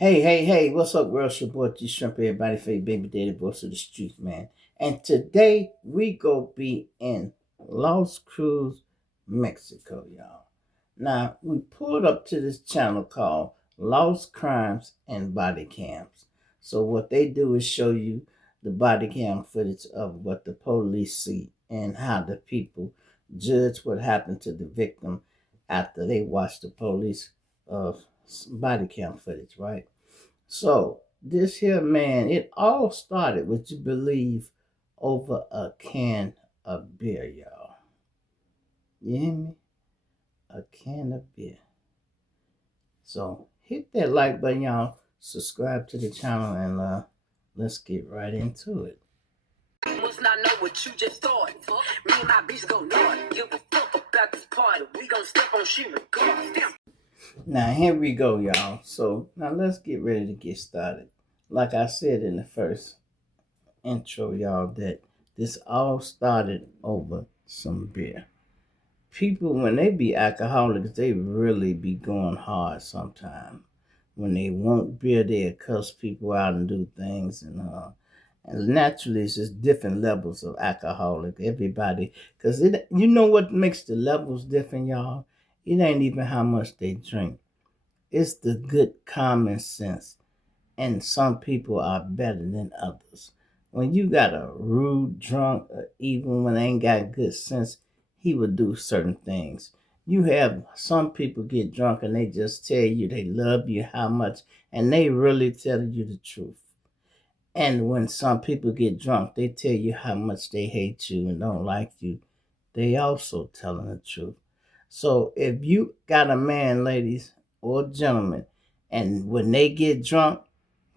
Hey, what's up, world? It's your boy G Shrimp, everybody, for your baby daddy, voice of the streets, man. And today we go be in Las Cruz, Mexico, y'all. Now, we pulled up to this channel called Lost Crimes and Body Cams. So what they do is show you the body cam footage of what the police see and how the people judge what happened to the victim after they watch the police body cam footage, right? So this here man, it all started, would you believe, over a can of beer, y'all. You hear me? A can of beer. So hit that like button, y'all. Subscribe to the channel, and let's get right into it. Must not know what you just thought. Me and my bitch go north. Give a fuck about this party. We gon' step on shit regardless. Now here we go, y'all. So now let's get ready to get started. Like I said in the first intro, y'all, that this all started over some beer. People, when they be alcoholics, they really be going hard sometimes. When they want beer, they'll cuss people out and do things, and naturally it's just different levels of alcoholic. Everybody, because you know what makes the levels different, y'all? It ain't even how much they drink. It's the good common sense. And some people are better than others. When you got a rude drunk, or even when they ain't got good sense, he would do certain things. You have some people get drunk and they just tell you they love you how much, and they really tell you the truth. And when some people get drunk, they tell you how much they hate you and don't like you. They also telling the truth. So if you got a man, ladies or gentlemen, and when they get drunk,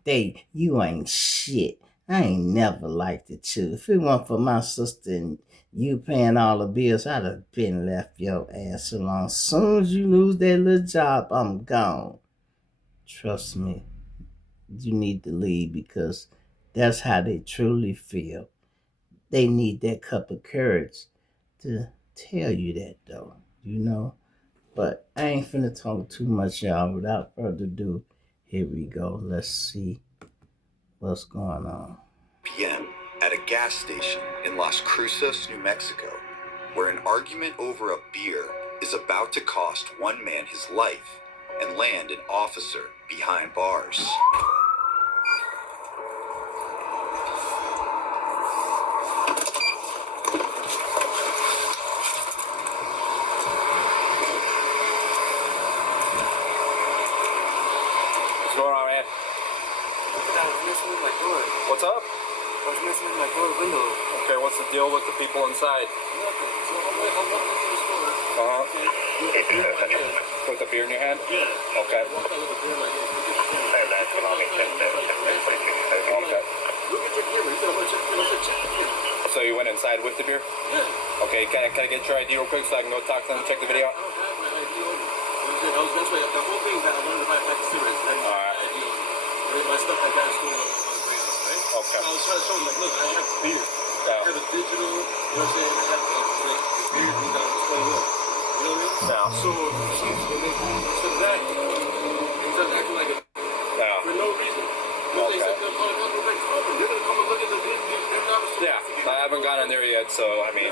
you ain't shit. I ain't never liked it you. If it weren't for my sister and you paying all the bills, I'd have been left your ass alone. As soon as you lose that little job, I'm gone. Trust me, you need to leave, because that's how they truly feel. They need that cup of courage to tell you that, though, you know. But I ain't finna talk too much, y'all. Without further ado, here we go. Let's see what's going on. p.m. at a gas station in Las Cruces, New Mexico, where an argument over a beer is about to cost one man his life and land an officer behind bars. What's going on, man? I was messing with my door. What's up? I was messing with my door window. Okay, what's the deal with the people inside? Nothing. So I'm walking through the store. Uh-huh. With a beer in my hand. With the beer in your hand? Yeah. Okay. I walked out with a beer in my hand. Look at your camera. He said, I'm going to check the camera. So you went inside with the beer? Yeah. Okay, can I get your ID real quick so I can go talk to them and check the video out? I don't have my ID on me. That's why the whole thing that I wanted to buy a pack of cigarettes. I didn't have my ID on me. My stuff like that is going on the ground, right? Okay. So I was trying to show him, like, look, I have beer. I have a digital, you know what I'm saying? I have the beer thing that I was playing with. You know what I mean? Yeah. So, instead of that, they started acting like a, Yeah. for no reason. No, they said they're going to come and cover. They're going to come and look at the video. Yeah, I haven't gotten there yet, so, I mean,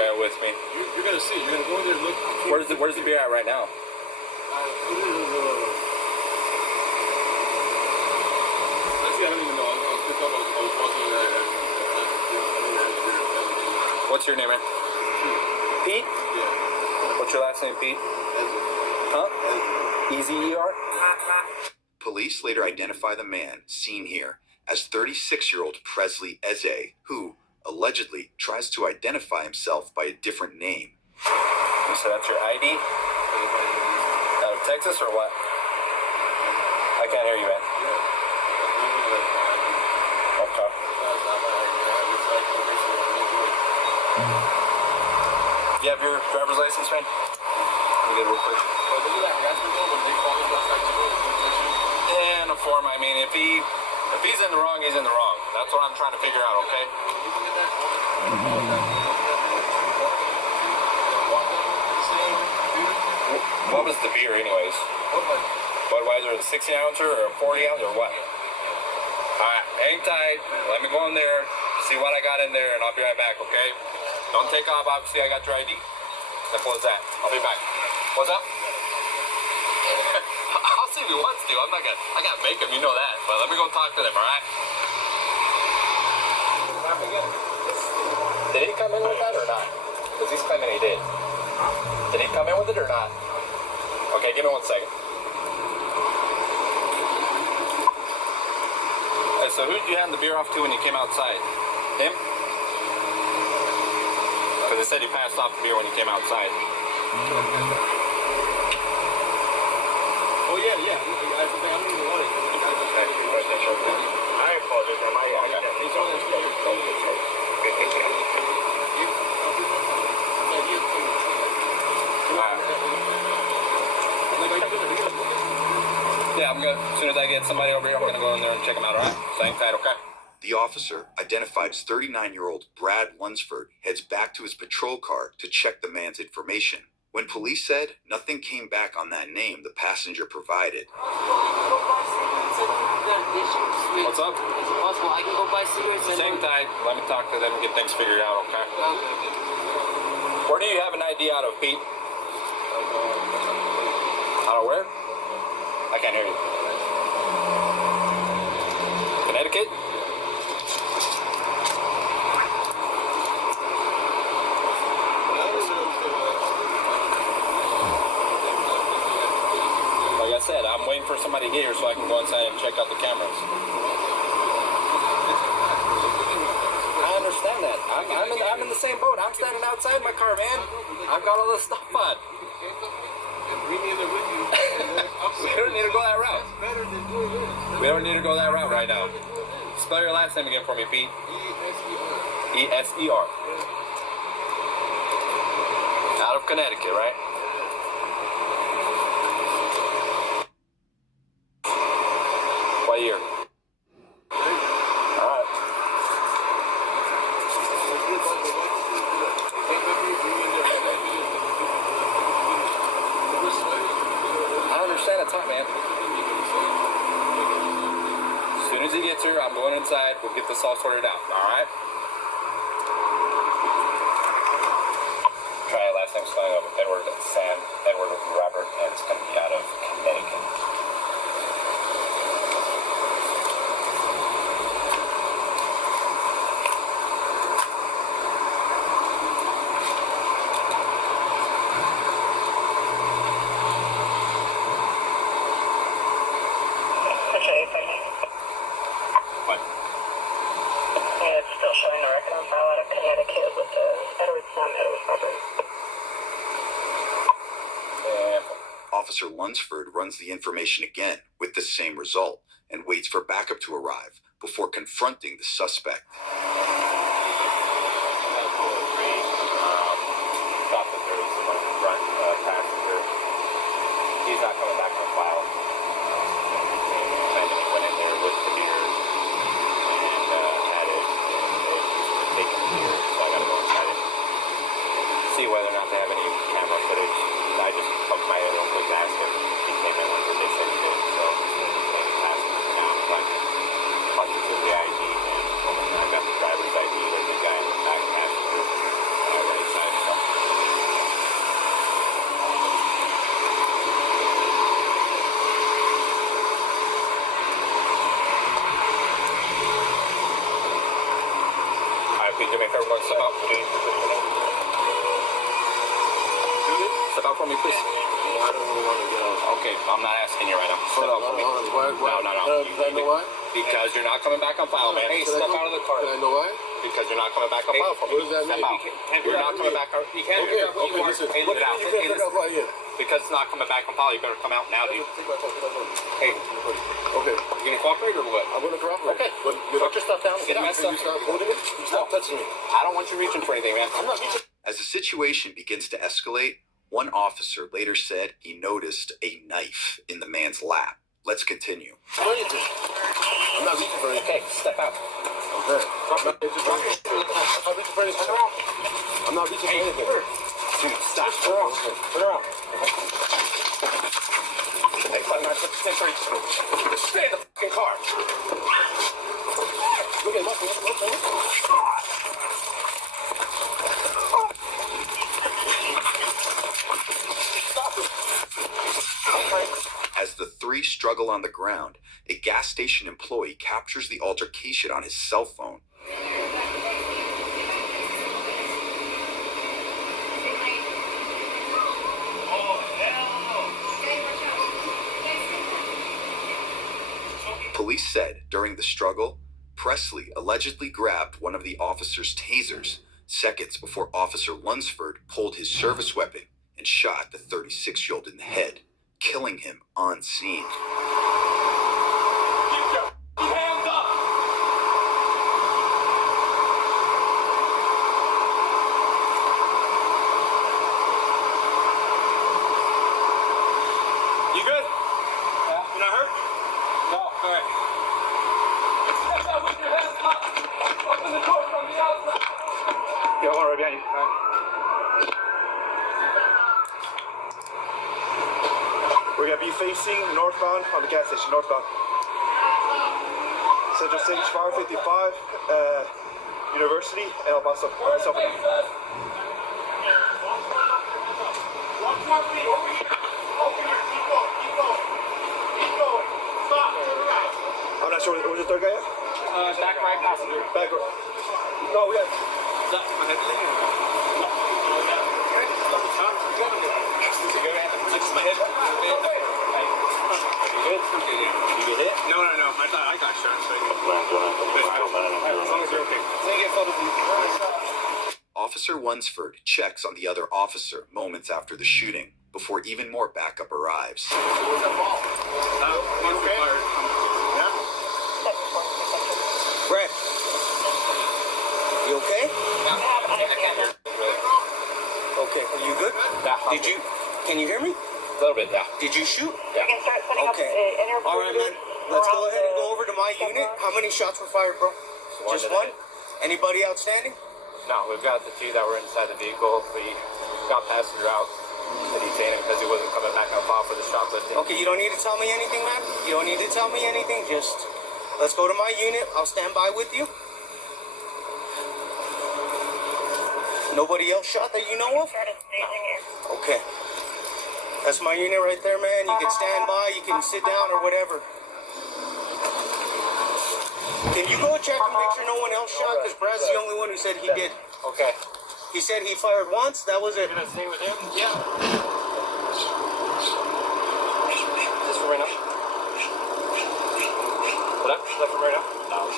bear with me. You're going to see it. You're going to go in there and look. Where's the beer at right now? I put it in the... Actually, I don't even know. I was picked up. I was walking What's your name, man? Pete? Yeah. What's your last name, Pete? Huh? E-Z-E-R? Police later identify the man seen here as 36-year-old Presley Eze, who allegedly tries to identify himself by a different name. So that's your ID? Out of Texas or what? I can't hear you, man. Okay. You have your driver's license, man? Let me get it real quick. And a form, I mean, if he's in the wrong, he's in the wrong. That's what I'm trying to figure out, okay? What was the beer, anyways? Budweiser, a 16 ouncer or a 40 ounce or what? Alright, hang tight. Let me go in there, see what I got in there, and I'll be right back, okay? Don't take off, obviously I got your ID. Simple as that. I'll be back. What's up? I'll see if he wants to. I gotta make him, you know that. But let me go talk to them, alright? Did he come in with that or not? Because he's claiming he did. Did he come in with it or not? Okay, give me 1 second. Hey, so who did you hand the beer off to when you came outside? Him? Because they said he passed off the beer when he came outside. Oh, yeah. I'm in the water. I apologize. Yeah, as soon as I get somebody over here, I'm gonna go in there and check them out, alright? So hang tight, okay? The officer, identified as 39-year-old Brad Lunsford, heads back to his patrol car to check the man's information. When police said nothing came back on that name the passenger provided. What's up? Is it possible I can go buy cigarettes? Just hang tight. Let me talk to them and get things figured out, okay? Where do you have an ID out of, Pete? Out of where? I can't hear you. Connecticut? Like I said, I'm waiting for somebody here so I can go inside and check out the cameras. I understand that. I'm in the same boat. I'm standing outside my car, man. I've got all this stuff on. We don't need to go that route. We don't need to go that route right now. Spell your last name again for me, Pete. E-S-E-R. Out of Connecticut, right? What year? Alright. I understand it's hot, man. As soon as he gets here, I'm going inside. We'll get this all sorted out, alright? Try last name spelling of Edward Sam, Edward Robert, and it's going to be out of Connecticut. What? Yeah, it's still showing the record on file out of Connecticut with the Edward Sam, Edward Robert. Officer Lunsford runs the information again with the same result and waits for backup to arrive before confronting the suspect. Thought that there was some front passenger. He's not coming back on file. And he went in there with the beer and had it. And taken the beer, so I gotta go inside and see whether or not they have any camera footage. I just poked my head real quick to ask him. He came in when they said he did, so now I'm talking to the ID and I got the driver's ID. There's a guy in the back passenger. And I went inside, so. Alright, Pete, do me a favor, step out. Step out for me, please. I don't want to go. Okay, I'm not asking you right now. Step out for me. Why? No. Can I know why? Because you're not coming back on file, man. Hey, step out of the car. Can I know why? Because you're not coming back on file for me. What does that mean? Step out. You're not coming back on. You can't. Okay, listen. Hey, What look it out. you can't figure out why here? Because it's not coming back on file, you better come out now, dude. Hey, Okay, you gonna cooperate or what? I'm gonna cooperate. Okay. But Put your stuff down. Get my can stuff. you stop holding it? Stop touching me. I don't want you reaching for anything, man. I'm not reaching. As the situation begins to escalate, one officer later said he noticed a knife in the man's lap. Let's continue. I'm not reaching for anything. Okay, step out. Okay. I'm not reaching for anything. I'm not reaching for anything. Dude, stop. Turn around. Hey, 10:30. Stay in the fucking car. Look at him up. As the three struggle on the ground, a gas station employee captures the altercation on his cell phone. Police said during the struggle, Presley allegedly grabbed one of the officer's tasers seconds before Officer Lunsford pulled his service weapon and shot the 36-year-old in the head, killing him on scene. Keep your hands up! You good? Yeah. You not hurt? No. All right. Step out with your hands up. Open the door from the outside. Yeah, one right behind you. All right. We're going to be facing northbound on the gas station, northbound. Central Stage 555, University, El Paso. I'm not sure. Where's the third guy at? Back right passenger. Back right. No, we have. Is that my head? No. It's my head. You get hit? No. I thought I got shot. So as long as you're okay. Officer Lunsford checks on the other officer moments after the shooting before even more backup arrives. Where's that ball? One fired. Yeah? Brett, you okay? Okay, are you good? Yeah. Can you hear me? A little bit, yeah. Did you shoot? You can start setting up Okay. interviews. All right, man. Let's go ahead and go over to my unit. How many shots were fired, bro? Just one? Anybody outstanding? No, we've got the two that were inside the vehicle. We got passenger out to detain him because he wasn't coming back on file for the shoplifting. Okay, you don't need to tell me anything, man. You don't need to tell me anything. Just let's go to my unit. I'll stand by with you. Nobody else shot that you know of? Okay. That's my unit right there, man. You can stand by, you can sit down or whatever. Can you go check and make sure no one else shot? Because Brad's the only one who said he did. Okay. He said he fired once. That was it. You're gonna stay with him? Yeah. Just for right now? What up? Is that for right now? No.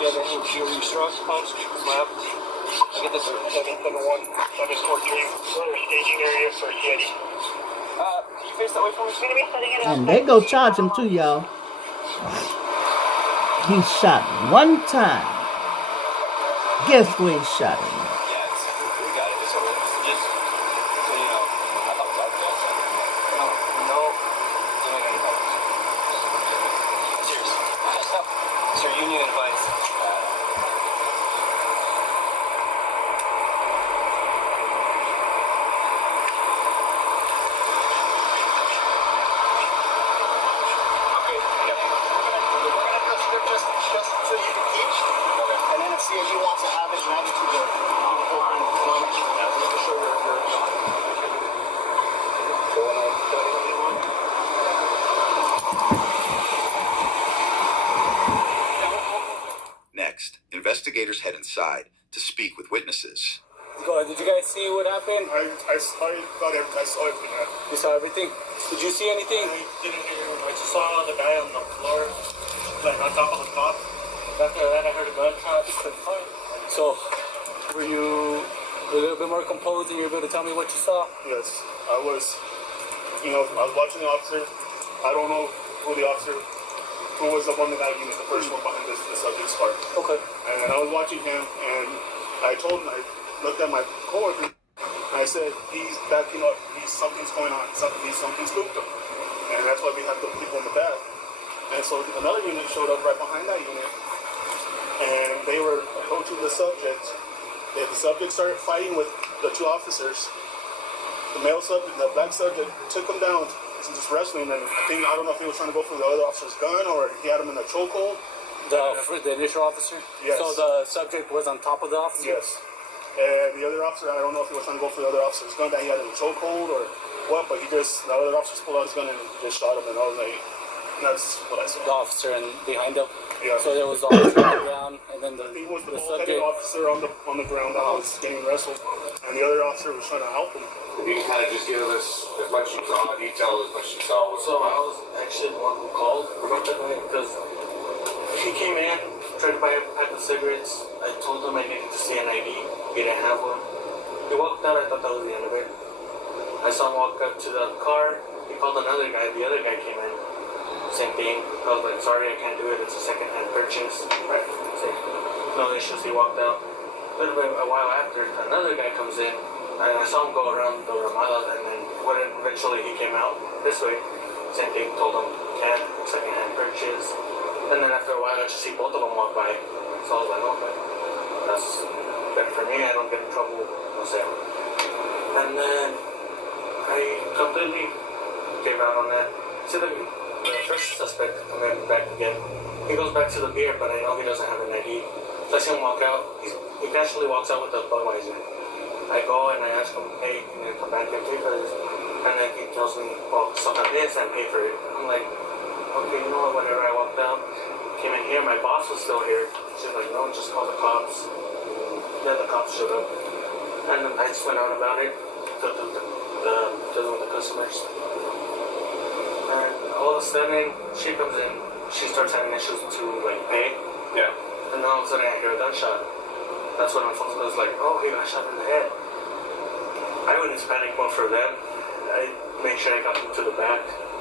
You have any interior struck, pumps, slab? I get this 771 _3. Staging area for CID. You face that way from me? We're going to be setting it up. And they go charge him too, y'all. He shot one time. Guess where he shot him? Yeah, we got it. Just so you know, I thought that was No. Cheers. It's your union advice. Next, investigators head inside to speak with witnesses. Did you guys see what happened? I saw everything. You saw everything? Did you see anything? I didn't hear. I just saw the guy on the floor, like on top of the cop. After that, I heard a gunshot. So, were you a little bit more composed and you were able to tell me what you saw? Yes, I was. I was watching the officer. I don't know who the officer, who was the one that got the first one behind the subject's car. Okay. And I was watching him, and I told him, I looked at my coworker, and I said, he's backing up. Something's going on. Something spooked him. And that's why we had the people in the back. And so another unit showed up right behind that unit, and they were approaching the subject. The subject started fighting with the two officers, the male subject, the black subject, took him down and just wrestling. And I don't know if he was trying to go for the other officer's gun or he had him in a chokehold. The initial officer? Yes. So the subject was on top of the officer? Yes. And the other officer, I don't know if he was trying to go for the other officer's gun that he had in a chokehold or what, but the other officer pulled out his gun and just shot him. And I was like, that's what I saw. The officer and behind him? Yeah. So there was the officer on the ground, and then He was the subject officer on the ground that was getting wrestled, and the other officer was trying to help him. You can kind of just give us as much detail as much you saw. So I was actually the one who called because he came in, tried to buy a pack of cigarettes. I told him I needed to see an ID. He didn't have one. He walked out. I thought that was the end of it. I saw him walk up to the car. He called another guy. The other guy came in. Same thing. I was like, sorry, I can't do it. It's a second-hand purchase. Right. No issues. He walked out. A while after, another guy comes in. And I saw him go around the Ramada, and then eventually he came out this way. Same thing. Told him, can't. Second-hand purchase. And then after a while, I just see both of them walk by. So I was like, okay, that's better for me. I don't get in trouble. And then I completely gave out on that. See the first suspect coming back again. He goes back to the beer, but I know he doesn't have an ID. So I see him walk out. He casually walks out with a Budweiser. I go and I ask him, hey, can you come back and pay for this? And then he tells me, well, suck on this and pay for it. I'm like, okay, you know what, whatever. I walked out, came in here, my boss was still here. She's like, no, just call the cops. Then the cops showed up. And then I just went on about it to the customers. And all of a sudden, she comes in, she starts having issues to like pay. Yeah. And then all of a sudden I hear a gunshot. That's when my phone was like, oh, he got shot in the head. I went into panic mode for them. I made sure I got them to the back.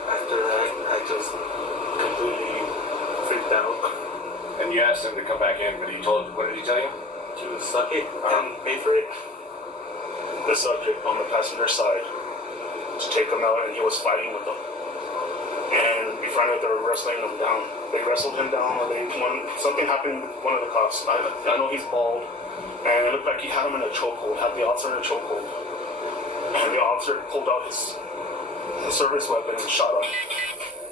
After that, I just completely freaked out. And you asked him to come back in, but what did he tell you? To suck it and pay for it. The subject on the passenger side to take him out, and he was fighting with them. And we found out they were wrestling him down. They wrestled him down, or something happened with one of the cops. I know he's bald, and it looked like he had him in a chokehold, had the officer in a chokehold. And the officer pulled out his service weapon and shot him.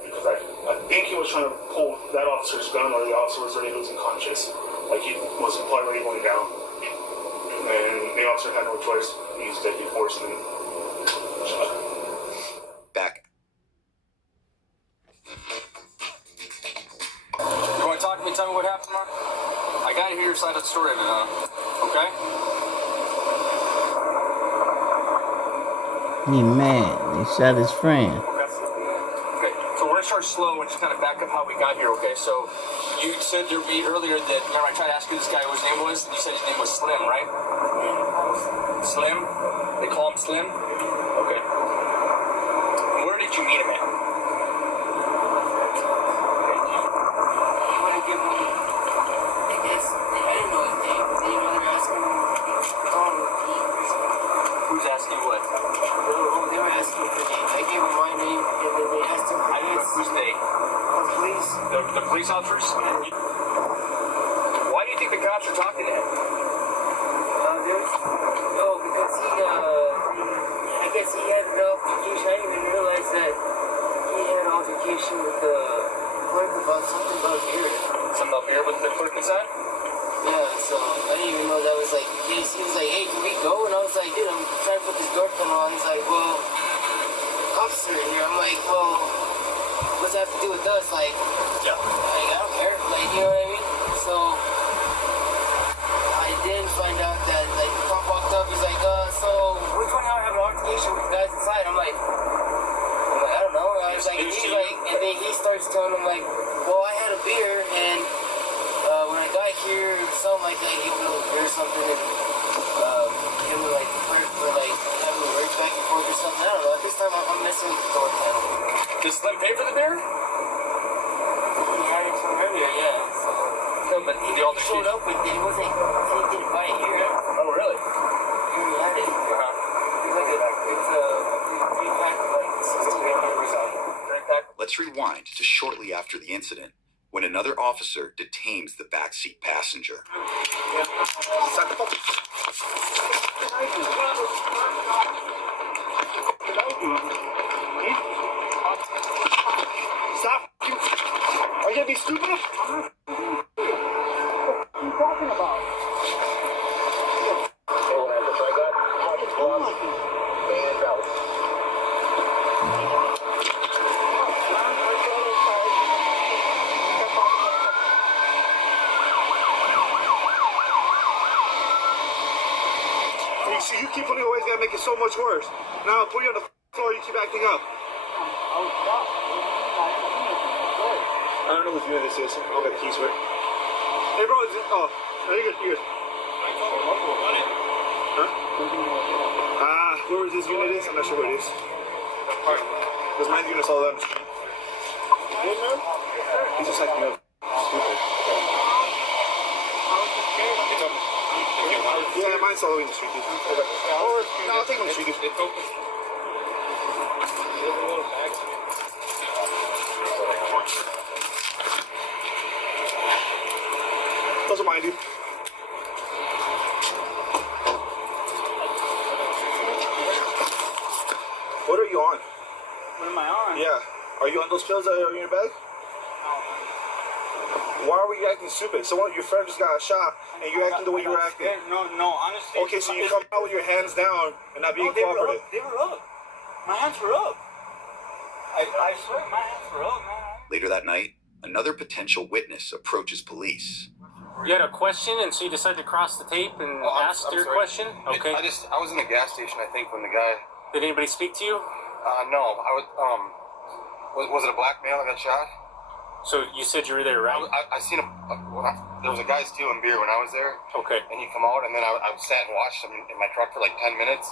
Because I think he was trying to pull that officer's gun, or the officer was already losing conscious. Like he was already going down. And the officer had no choice. He used deadly force and shot. Back. You want to talk to me? Tell me what happened, Mark? I got to hear your side of the story, okay? He mad. They shot his friend. Okay, so we're going to start slow and just kind of back up how we got here, okay? So you said to me earlier that, remember I tried to ask you this guy what his name was? You said his name was Slim, right? Slim? They call him Slim? Okay. Where did you meet him at? Who's asking what? They were asking for names. I gave them my name, and then they asked him for names. Who's they? The police. The police officers? Why do you think the cops are talking to him? Because I guess he had an altercation. I didn't even realize that he had an altercation with the clerk about something about beer. Something about beer with the clerk inside? Yeah, so I didn't even know that was like the case. He was like, hey, can we go? And I was like, dude, I'm trying to put this door panel on. He's like, well, cops are in here. I'm like, well, what's that have to do with us? Like, Yeah. I don't care. Like, you know what I mean? So I then find out that like the cop walked up. He's like, so which one of y'all have an altercation with the guys inside? I'm like, I don't know. I was like, and he's like, and then he starts telling him like, well, I had a beer and when I got here, it was something like that. He gave me a beer or something, and him and like the clerk were like having words back and forth or something. I don't know. At this time, I'm messing with the door panel. Did Slim pay for the beer? He had it from earlier, yeah. So. No, but He the altercation. showed up with it. He wasn't. He didn't buy it here. Oh, really? He had it. It's like it's a 3-pack of like 16 or something. Let's rewind to shortly after the incident, when another officer detains the backseat passenger. Stop. Are you gonna be stupid? What are you talking about? You keep putting away, it's gonna make it so much worse. Now I'll put you on the floor, you keep acting up. I don't know whose unit this is. I'll get the keys for it. Hey bro, is it, oh, no, you're good, you're good. Huh? Where is this unit is? I'm not sure where it is. Because mine's unit's all on the street. He's just acting up. Stupid. Yeah, mine's all the way in the street, dude. No, I'll take him on the street, dude. Those are mine, dude. What are you on? What am I on? Yeah. Are you on those pills that are in your bag? Why are we acting stupid? Someone, your friend just got shot, and you're acting the way you were acting. No, honestly. Okay, so you come out with your hands down and not being cooperative. They were up. My hands were up. I swear, my hands were up, man. Later that night, another potential witness approaches police. You had a question, and so you decided to cross the tape and ask your question? Okay. I was in a gas station, I think, when the guy... Did anybody speak to you? No, I was it a black male that got shot? So you said you were there, right? I seen there was a guy stealing beer when I was there. Okay. And he come out, and then I sat and watched him in my truck for like 10 minutes.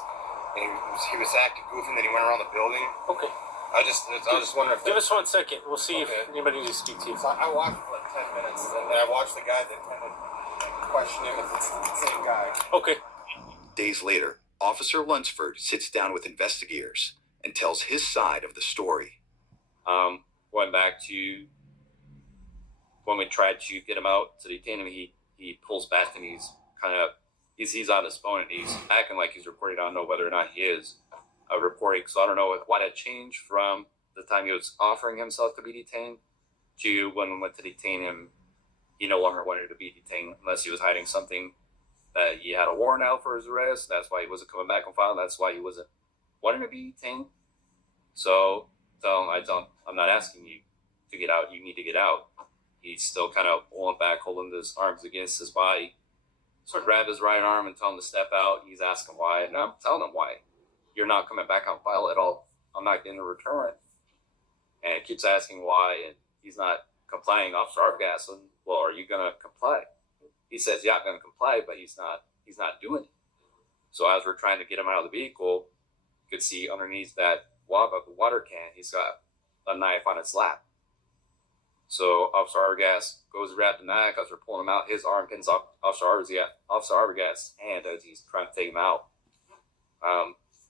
And he was acting goofy, and then he went around the building. Okay. I was just wondering if... Give us 1 second. We'll see if anybody needs to speak to you. So I watched for like 10 minutes, and then I watched the guy that attended question him if it's the same guy. Okay. Days later, Officer Lunsford sits down with investigators and tells his side of the story. Going back to when we tried to get him out to detain him, he pulls back and he's on his phone and he's acting like he's reporting. I don't know whether or not he is reporting, so I don't know what had changed from the time he was offering himself to be detained to when we went to detain him. He no longer wanted to be detained unless he was hiding something, that he had a warrant out for his arrest. That's why he wasn't coming back on file. That's why he wasn't wanting to be detained. So I'm not asking you to get out. You need to get out. He's still kind of pulling back, holding his arms against his body. So I grab his right arm and tell him to step out. He's asking why, and I'm telling him why. You're not coming back on file at all. I'm not getting a return. And he keeps asking why, and he's not complying. Officer Arbogast, well, are you gonna comply? He says, yeah, I'm gonna comply, but he's not doing it. So as we're trying to get him out of the vehicle, you could see underneath that water can, he's got a knife on his lap. So Officer Arbogast goes to grab the knife as we're pulling him out. His arm pins off Officer Arbogast's hand as he's trying to take him out.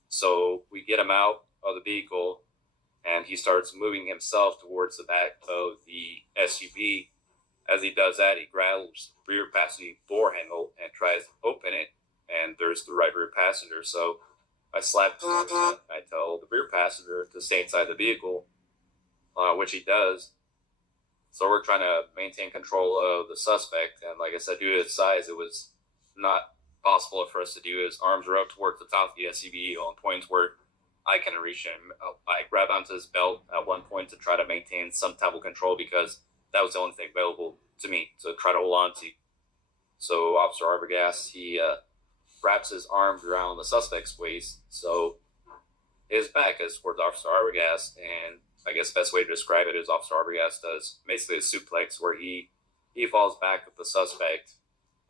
So we get him out of the vehicle, and he starts moving himself towards the back of the SUV. As he does that, he grabs the rear passenger door handle and tries to open it, and there's the right rear passenger. So I slap him. I tell the rear passenger to stay inside the vehicle, which he does. So we're trying to maintain control of the suspect, and like I said, due to his size, it was not possible for us to do. His arms were up towards the top of the SUV on points where I couldn't reach him. I grabbed onto his belt at one point to try to maintain some type of control because that was the only thing available to me to try to hold on to. So Officer Arbogast, he wraps his arms around the suspect's waist, so his back is towards Officer Arbogast, and I guess the best way to describe it is Officer Arbogast does basically a suplex where he falls back with the suspect.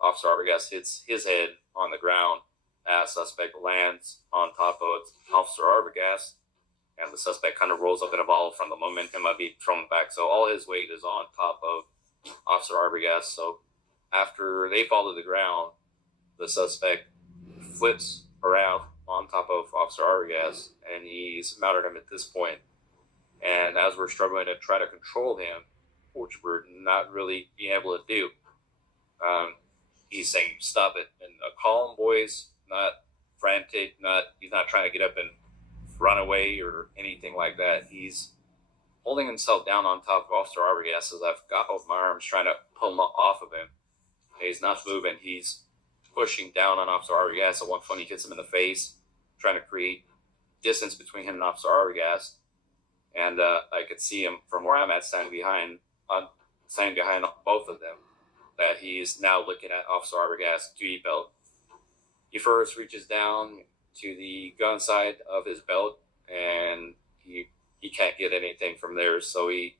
Officer Arbogast hits his head on the ground as suspect lands on top of Officer Arbogast, and the suspect kind of rolls up in a ball from the momentum of being thrown back. So all his weight is on top of Officer Arbogast. So after they fall to the ground, the suspect flips around on top of Officer Arbogast, and he's mounted him at this point. And as we're struggling to try to control him, which we're not really being able to do, he's saying, stop it, in a calm voice, not frantic, he's not trying to get up and run away or anything like that. He's holding himself down on top of Officer Arbogast as I've got both my arms trying to pull him off of him. He's not moving. He's pushing down on Officer Arbogast. At one point, he hits him in the face, trying to create distance between him and Officer Arbogast. And I could see him from where I'm at, standing behind both of them, that he's now looking at Officer Arbogast's duty belt. He first reaches down to the gun side of his belt, and he can't get anything from there. So he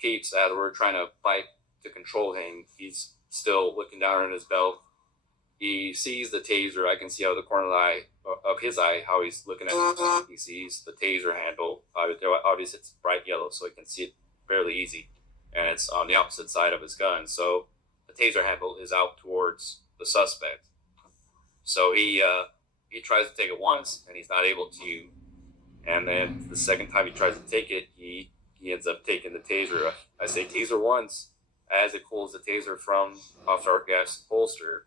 keeps, as we're trying to fight to control him, he's still looking down at his belt. He sees the taser. I can see out of the corner of his eye how he's looking at it. He sees the taser handle. Obviously, it's bright yellow, so he can see it fairly easy. And it's on the opposite side of his gun. So the taser handle is out towards the suspect. So he tries to take it once, and he's not able to. And then the second time he tries to take it, he ends up taking the taser. I say taser once as it pulls the taser from Officer Arbogast's holster.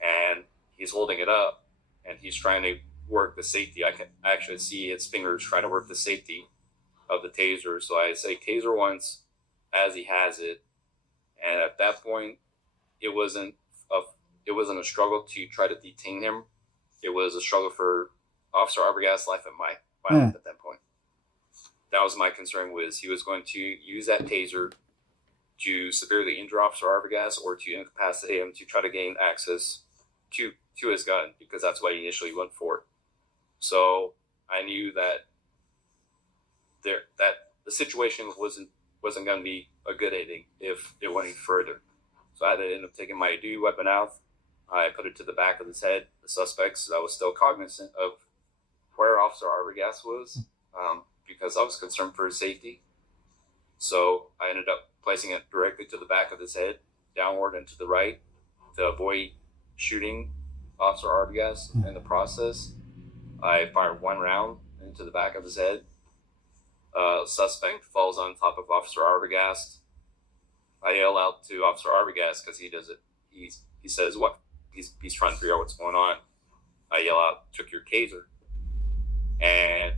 And he's holding it up, and he's trying to work the safety. I can actually see his fingers trying to work the safety of the taser. So I say taser once as he has it, and at that point, it wasn't a struggle to try to detain him. It was a struggle for Officer Arbogast's life and my life at that point. That was my concern, was he was going to use that taser to severely injure Officer Arbogast or to incapacitate him to try to gain access to his gun, because that's what he initially went for. So I knew that the situation wasn't going to be a good ending if it went any further. So I had to end up taking my duty weapon out. I put it to the back of his head, the suspect, so I was still cognizant of where Officer Arbogast was, because I was concerned for his safety. So I ended up placing it directly to the back of his head, downward and to the right, to avoid shooting Officer Arbogast in the process. I fired one round into the back of his head. Suspect falls on top of Officer Arbogast. I yell out to Officer Arbogast because he does it. He says, "What?" He's trying to figure out what's going on. I yell out, "Took your taser," and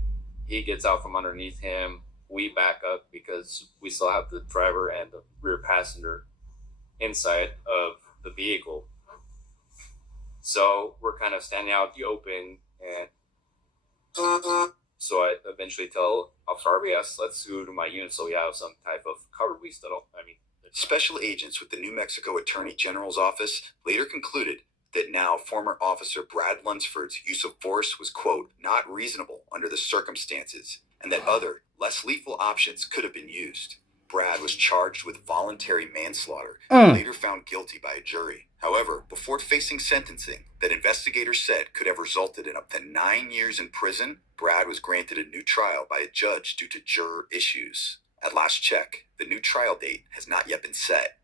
he gets out from underneath him. We back up because we still have the driver and the rear passenger inside of the vehicle. So we're kind of standing out in the open, and so I eventually tell Officer Arbogast, "Let's go to my unit so we have some type of cover." We still don't, Special agents with the New Mexico Attorney General's office later concluded that now former Officer Brad Lunsford's use of force was, quote, not reasonable under the circumstances, and that other, less lethal options could have been used. Brad was charged with voluntary manslaughter and later found guilty by a jury. However, before facing sentencing that investigators said could have resulted in up to 9 years in prison, Brad was granted a new trial by a judge due to juror issues. At last check, the new trial date has not yet been set.